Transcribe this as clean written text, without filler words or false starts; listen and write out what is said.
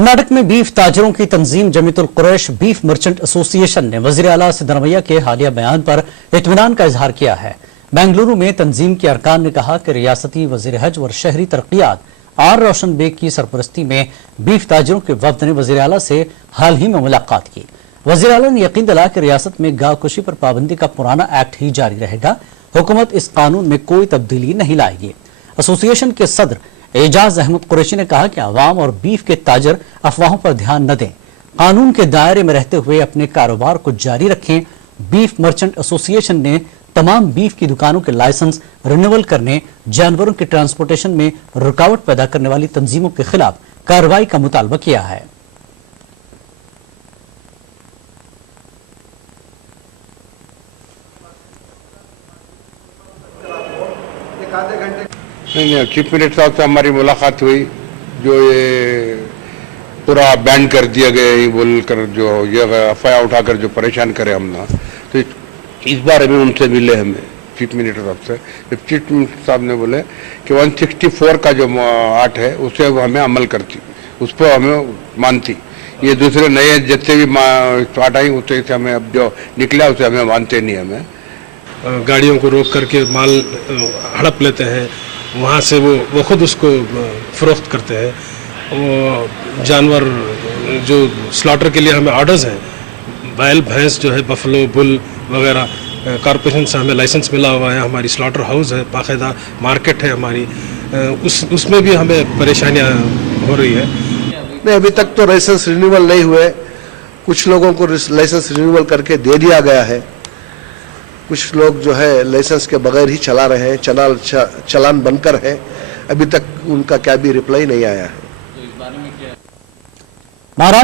कर्नाटक में बीफ ताजरों की तंजीम Jamiatul Quraish beef merchant association ने वजीर आला सिद्धरमैया के हालिया बयान पर इत्मीनान का इजहार किया है। बेंगलुरु में तंजीम के अरकान ने कहा कि रियासती वजीर हज और शहरी तरक्कियात आर रोशन बेग की सरपरस्ती में बीफ ताजरों के वफ्द ने वजीर आला से हाल ही में मुलाकात की। वजीर आला ने यकीन दिलाया कि रियासत में गायकुशी पर पाबंदी का पुराना एक्ट ही जारी रहेगा। हुकूमत इस कानून में कोई तब्दीली नहीं लाएगी। एसोसिएशन के सदर एजाज अहमद कुरैशी ने कहा कि अवाम और बीफ के ताजर अफवाहों पर ध्यान न दें, कानून के दायरे में रहते हुए अपने कारोबार को जारी रखें। बीफ मर्चेंट एसोसिएशन ने तमाम बीफ की दुकानों के लाइसेंस रिन्यूअल करने, जानवरों के ट्रांसपोर्टेशन में रुकावट पैदा करने वाली तंजीमों के खिलाफ कार्रवाई का मुतालबा किया है। नहीं, चीफ मिनिस्टर साहब से हमारी मुलाकात हुई। जो ये पूरा बैन कर दिया गया ये बोलकर जो ये अफवाह उठाकर जो परेशान करे हम ना, तो इस बारे में उनसे मिले हमें चीफ मिनिस्टर साहब से। जब चीफ मिनिस्टर साहब ने बोले कि 164 का जो एक्ट है उसे हमें अमल करती, उस पर हमें मानती। ये दूसरे नए जितने भी स्टार्ट आई उसे हमें अब जो निकला उसे हमें मानते नहीं। हमें गाड़ियों को रोक करके माल हड़प लेते हैं, वहाँ से वो खुद उसको फरोख्त करते हैं। वो जानवर जो स्लॉटर के लिए हमें ऑर्डर्स हैं, बैल भैंस जो है बफलो बुल वगैरह, कॉरपोरेशन से हमें लाइसेंस मिला हुआ है। हमारी स्लॉटर हाउस है, बाकायदा मार्केट है हमारी, उसमें भी हमें परेशानियाँ हो रही है। नहीं, अभी तक तो लाइसेंस रिन्यूअल नहीं हुए। कुछ लोगों को लाइसेंस रिन्यूअल करके दे दिया गया है। कुछ लोग जो है लाइसेंस के बगैर ही चला रहे हैं, चलान बनकर है। अभी तक उनका क्या भी रिप्लाई नहीं आया है।